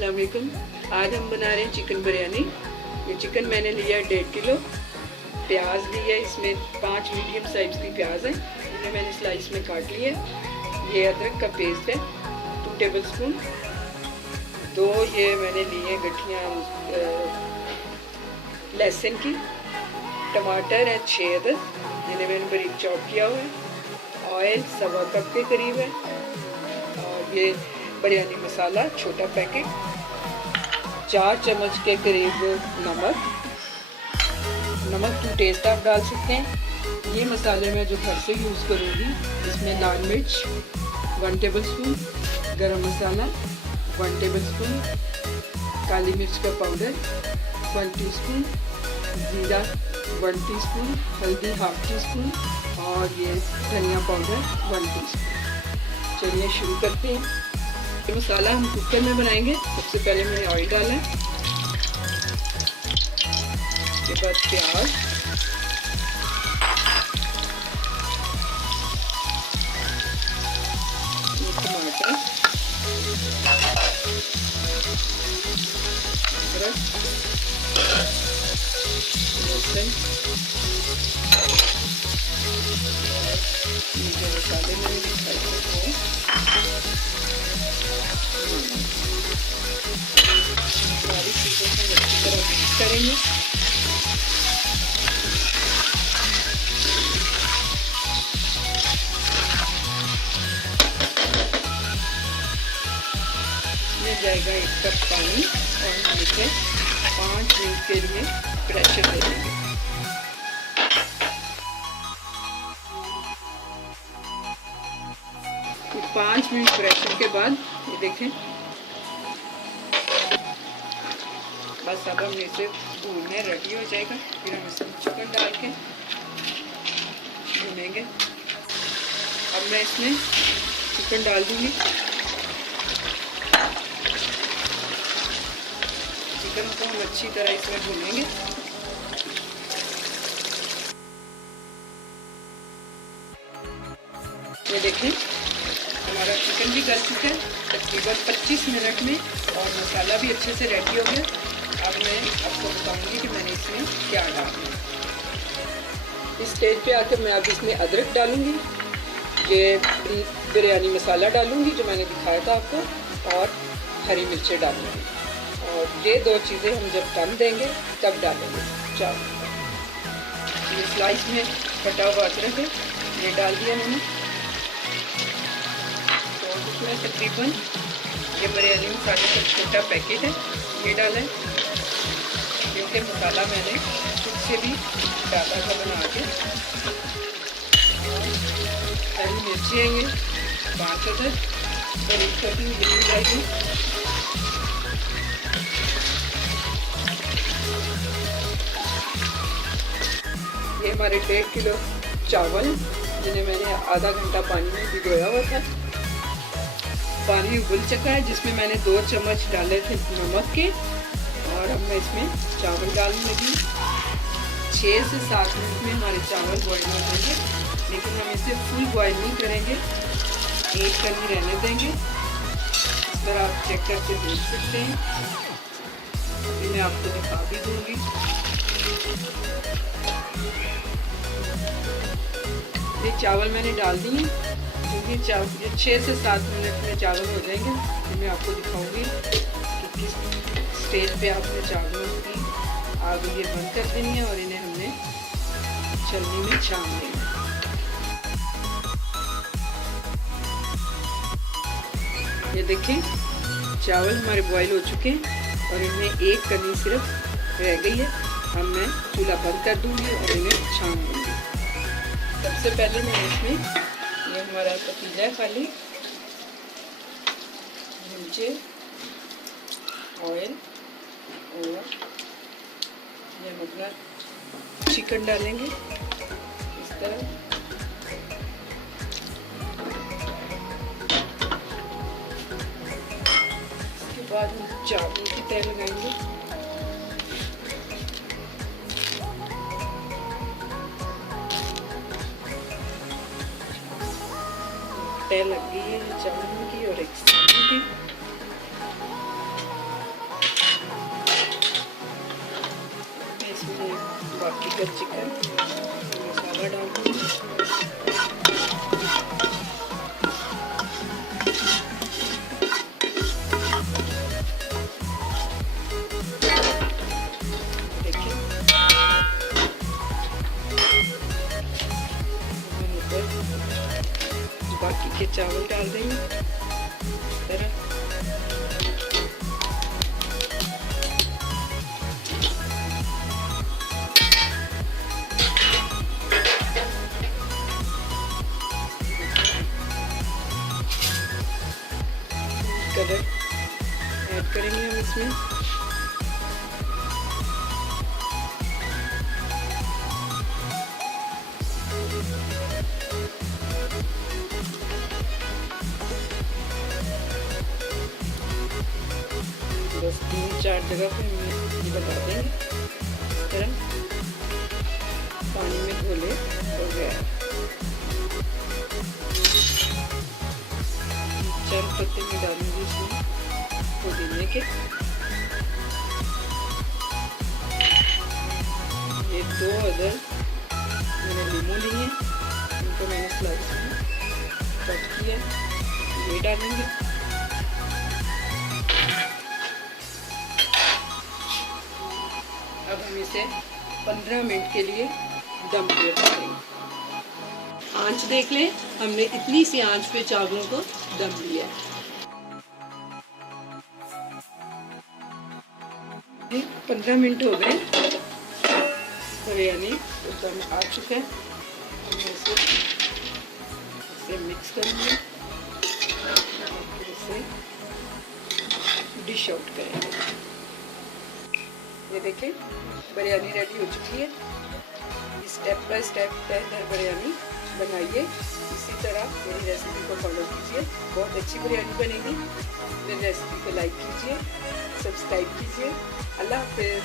अस्सलाम वालेकुम। आज हम बना रहे हैं चिकन बिरयानी। ये चिकन मैंने लिया है 1.5 किलो। प्याज लिया है, इसमें 5 मीडियम साइज की प्याज है, इन्हें मैंने स्लाइस में काट लिया है। ये अदरक का पेस्ट है 2 टेबल स्पून। 2 ये मैंने लिए गठियाँ लहसुन की। टमाटर है 6 अदद, जिन्हें मैंने बारीक चॉप किया हुआ है। ऑयल 1.25 कप के करीब है। और ये बिरयानी मसाला छोटा पैकेट। 4 चम्मच के करीब नमक टू टेस्ट आप डाल सकते हैं। ये मसाले मैं जो घर से यूज़ करूँगी, इसमें लाल मिर्च 1 टेबल स्पून, गरम मसाला 1 टेबल स्पून, काली मिर्च का पाउडर 1 टीस्पून, जीरा 1 टीस्पून, हल्दी 1/2 टीस्पून और ये धनिया पाउडर 1 टीस्पून। चलिए शुरू करते हैं। ये मसाला हम कुकर में बनाएंगे। सबसे पहले मैंने ऑयल डाला है, उसके बाद प्याज, टमाटर, अदरक, लहसुन, ये मसाले मैंने सारी चीज़ों को अच्छी तरह मिक्स करेंगे। इसमें जाएगा 1 कप पानी और हम इसे 5 मिनट के लिए प्रेशर दे देंगे। तो 5 मिनट प्रेशर के बाद ये देखें, बस अब हम इसे भूनने रेडी हो जाएगा। फिर हम इसमें चिकन डाल के भूनेंगे। अब मैं इसमें चिकन डाल दूंगी। चिकन को हम अच्छी तरह इसमें भूनेंगे। ये देखें, हमारा चिकन भी गल चुका है तकरीबन 25 मिनट में और मसाला भी अच्छे से रेडी हो गया। अब मैं आपको बताऊंगी कि मैंने इसमें क्या डाला। इस स्टेज पे आकर मैं अब इसमें अदरक डालूंगी, ये बिरयानी मसाला डालूंगी जो मैंने दिखाया था आपको, और हरी मिर्चें डालूंगी। और ये 2 चीज़ें हम जब दम देंगे तब डालेंगे। चावल, ये स्लाइस में कटा हुआ अदरक है, ये डाल दिया मैंने। तो इसमें तकरीबन ये बिरयानी मसाले का छोटा पैकेट है, ये डाला है, क्योंकि मसाला मैंने खुद से भी डाला था बना के। हरी मिर्ची है ये 5 अदद, बारीक कटी हुई डाली। ये हमारे 1.5 किलो चावल, जिन्हें मैंने आधा घंटा पानी में भिगोया हुआ था। पानी उबल चुका है, जिसमें मैंने 2 चम्मच डाले थे नमक के। और अब मैं इसमें चावल डालने लगी। 6 से 7 मिनट में हमारे चावल बॉईल हो जाएंगे, लेकिन हम इसे फुल बॉईल नहीं करेंगे, एक कनी रहने देंगे। इस तरह आप चेक करके देख सकते हैं। अभी मैं आपको दिखा भी दूंगी। ये चावल मैंने डाल दिए, क्योंकि ये 6 से 7 मिनट में चावल हो जाएंगे। फिर मैं आपको दिखाऊंगी कि किस स्टेज पे आपने चावलों की आग ये बंद कर देनी है और इन्हें हमने छलनी में छान देना है। ये देखें, चावल हमारे बॉईल हो चुके हैं और इनमें एक कनी सिर्फ रह गई है। अब मैं चूल्हा बंद कर दूंगी और इन्हें छान दूंगी। सबसे पहले मैं इसमें, ये हमारा पतीला है खाली, नीचे ऑयल और ये मतलब चिकन डालेंगे इस तरह। इसके बाद हम चावल की तह लगाएंगे। तह लग गई है चावल की और एक सामने की। बाकी का चिकन मसाला डाल दूँगी। देखिए बाकी के चावल डाल देंगे इस तरह। कलर ऐड करेंगे हम इसमें। बस 3-4 जगह पे हमें ये बता देंगे इस तरह पानी में घोले हो गया। 4 पत्ते में डालूंगी इसमें पुदीने के। ये 2 अदर मैंने नींबू लिए, इनको मैंने स्लाइस में कट किया, ये डालेंगे। अब हम इसे 15 मिनट के लिए दम पे रखेंगे। आंच देख लें, हमने इतनी सी आंच पे चावलों को दम दिया है। 15 मिनट हो गए, बिरयानी दम आ चुका है। हम इसे मिक्स करेंगे, इसे डिश आउट करेंगे। ये देखिए बिरयानी रेडी हो चुकी है। स्टेप बाय स्टेप बेहतर बिरयानी बनाइए, इसी तरह मेरी रेसिपी को फॉलो कीजिए, बहुत अच्छी बिरयानी बनेगी। मेरी रेसिपी को लाइक कीजिए, सब्सक्राइब कीजिए। अल्लाह हाफिज़।